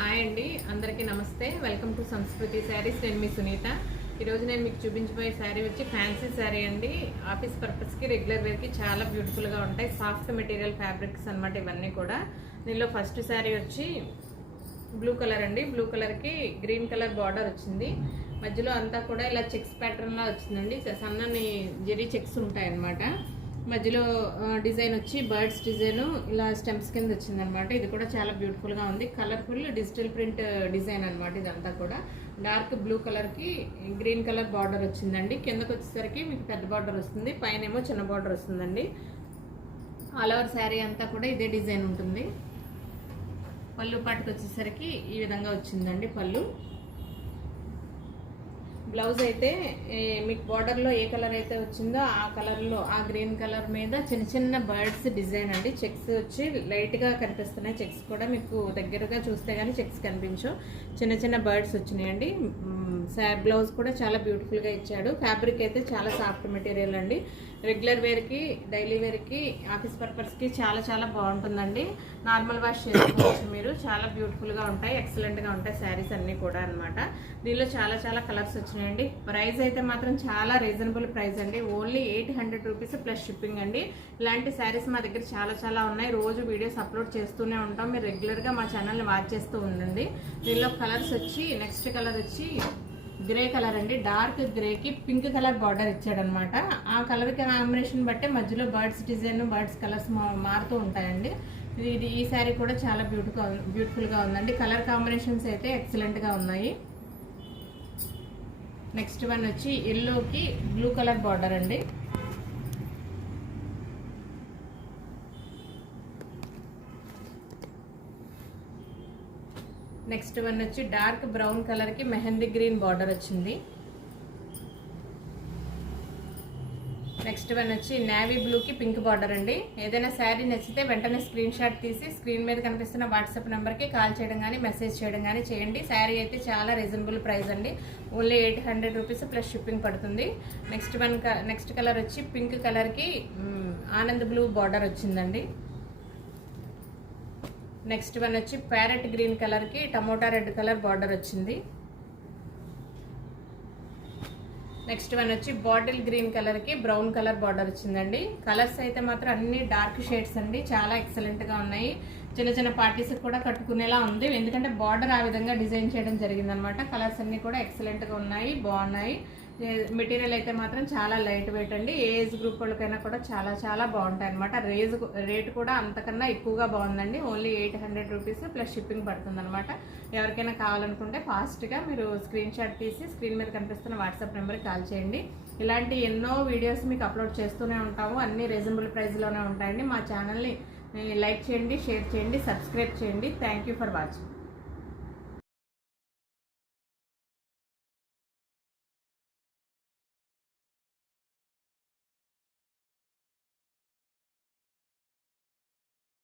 Hi అండి, అందరికీ నమస్తే. వెల్కమ్ టు సంస్కృతి శారీస్. నేను మీ సునీత. ఈరోజు నేను మీకు చూపించబోయే శారీ వచ్చి ఫ్యాన్సీ శారీ అండి. ఆఫీస్ పర్పస్కి, రెగ్యులర్ వేర్కి చాలా బ్యూటిఫుల్గా ఉంటాయి. సాఫ్ట్ మెటీరియల్ ఫ్యాబ్రిక్స్ అనమాట ఇవన్నీ కూడా. దీనిలో ఫస్ట్ శారీ వచ్చి బ్లూ కలర్ అండి. బ్లూ కలర్కి గ్రీన్ కలర్ బార్డర్ వచ్చింది. మధ్యలో అంతా కూడా ఇలా చెక్స్ ప్యాటర్న్లా వచ్చిందండి. సన్నని జెరీ చెక్స్ ఉంటాయి అన్నమాట. మధ్యలో డిజైన్ వచ్చి బర్డ్స్ డిజైన్ ఇలా స్టెమ్స్ కింద వచ్చిందనమాట. ఇది కూడా చాలా బ్యూటిఫుల్గా ఉంది. కలర్ఫుల్ డిజిటల్ ప్రింట్ డిజైన్ అనమాట. ఇదంతా కూడా డార్క్ బ్లూ కలర్కి గ్రీన్ కలర్ బార్డర్ వచ్చిందండి. కిందకు వచ్చేసరికి మీకు పెద్ద బార్డర్ వస్తుంది, పైన ఏమో చిన్న బార్డర్ వస్తుందండి. ఆల్ ఓవర్ శారీ అంతా కూడా ఇదే డిజైన్ ఉంటుంది. పళ్ళు పాటుకు వచ్చేసరికి ఈ విధంగా వచ్చిందండి పళ్ళు. బ్లౌజ్ అయితే మీకు బార్డర్లో ఏ కలర్ అయితే వచ్చిందో ఆ కలర్లో, ఆ గ్రీన్ కలర్ మీద చిన్న చిన్న బర్డ్స్ డిజైన్ అండి. చెక్స్ వచ్చి లైట్గా కనిపిస్తున్నాయి. చెక్స్ కూడా మీకు దగ్గరగా చూస్తే కానీ చెక్స్ కనిపించవు. చిన్న చిన్న బర్డ్స్ వచ్చినాయండి. బ్లౌజ్ కూడా చాలా బ్యూటిఫుల్గా ఇచ్చాడు. ఫ్యాబ్రిక్ అయితే చాలా సాఫ్ట్ మెటీరియల్ అండి. రెగ్యులర్ వేర్కి, డైలీ వేర్కి, ఆఫీస్ పర్పస్కి చాలా చాలా బాగుంటుందండి. నార్మల్ వాష్ చేసుకోవచ్చు మీరు. చాలా బ్యూటిఫుల్గా ఉంటాయి, ఎక్సలెంట్గా ఉంటాయి శారీస్ అన్నీ కూడా అనమాట. దీనిలో చాలా చాలా కలర్స్ వచ్చినాయండి. ప్రైస్ అయితే మాత్రం చాలా రీజనబుల్ ప్రైస్ అండి. ఓన్లీ 800 రూపీస్ ప్లస్ షిప్పింగ్ అండి. ఇలాంటి శారీస్ మా దగ్గర చాలా చాలా ఉన్నాయి. రోజు వీడియోస్ అప్లోడ్ చేస్తూనే ఉంటాం. మీరు రెగ్యులర్గా మా ఛానల్ని వాచ్ చేస్తూ ఉండండి. దీనిలో కలర్స్ వచ్చి నెక్స్ట్ కలర్ వచ్చి గ్రే కలర్ అండి. డార్క్ గ్రేకి పింక్ కలర్ బార్డర్ ఇచ్చాడనమాట. ఆ కలర్ కాంబినేషన్ బట్టే మధ్యలో బర్డ్స్ డిజైన్, బర్డ్స్ కలర్స్ మారుతూ ఉంటాయండి. ఈ శారీ కూడా చాలా బ్యూటిఫుల్గా ఉందండి. కలర్ కాంబినేషన్స్ అయితే ఎక్సలెంట్గా ఉన్నాయి. నెక్స్ట్ వన్ వచ్చి ఎల్లోకి బ్లూ కలర్ బార్డర్ అండి. నెక్స్ట్ వన్ వచ్చి డార్క్ బ్రౌన్ కలర్కి మెహందీ గ్రీన్ బార్డర్ వచ్చింది. నెక్స్ట్ వన్ వచ్చి నేవీ బ్లూకి పింక్ బార్డర్ అండి. ఏదైనా శారీ నచ్చితే వెంటనే స్క్రీన్ షాట్ తీసి స్క్రీన్ మీద కనిపిస్తున్న వాట్సాప్ నెంబర్కి కాల్ చేయడం కానీ మెసేజ్ చేయడం కానీ చేయండి. శారీ అయితే చాలా రీజనబుల్ ప్రైస్ అండి. ఓన్లీ 800 రూపీస్ ప్లస్ షిప్పింగ్ పడుతుంది. నెక్స్ట్ కలర్ వచ్చి పింక్ కలర్కి ఆనంద్ బ్లూ బార్డర్ వచ్చిందండి. నెక్స్ట్ వన్ వచ్చి ప్యారెట్ గ్రీన్ కలర్కి టమోటా రెడ్ కలర్ బార్డర్ వచ్చింది. నెక్స్ట్ వన్ వచ్చి బాటిల్ గ్రీన్ కలర్కి బ్రౌన్ కలర్ బార్డర్ వచ్చిందండి. కలర్స్ అయితే మాత్రం అన్ని డార్క్ షేడ్స్ అండి. చాలా ఎక్సలెంట్గా ఉన్నాయి. చిన్న చిన్న పార్టీస్కి కూడా కట్టుకునేలా ఉంది. ఎందుకంటే బార్డర్ ఆ విధంగా డిజైన్ చేయడం జరిగిందనమాట. కలర్స్ అన్నీ కూడా ఎక్సలెంట్గా ఉన్నాయి, బాగున్నాయి. మెటీరియల్ అయితే మాత్రం చాలా లైట్ వెయిట్ అండి. ఏ ఏజ్ గ్రూప్ వాళ్ళకైనా కూడా చాలా చాలా బాగుంటాయి అనమాట. రేట్ కూడా అంతకన్నా ఎక్కువగా బాగుందండి. ఓన్లీ 800 రూపీస్ ప్లస్ షిప్పింగ్ పడుతుంది అనమాట. ఎవరికైనా కావాలనుకుంటే ఫాస్ట్గా మీరు స్క్రీన్ షాట్ తీసి స్క్రీన్ మీద కనిపిస్తున్న వాట్సాప్ నెంబర్కి కాల్ చేయండి. ఇలాంటి ఎన్నో వీడియోస్ మీకు అప్లోడ్ చేస్తూనే ఉంటాము. అన్ని రీజనబుల్ ప్రైస్లోనే ఉంటాయండి. మా ఛానల్ని లైక్ చేయండి, షేర్ చేయండి, సబ్స్క్రైబ్ చేయండి. Thank you for watching.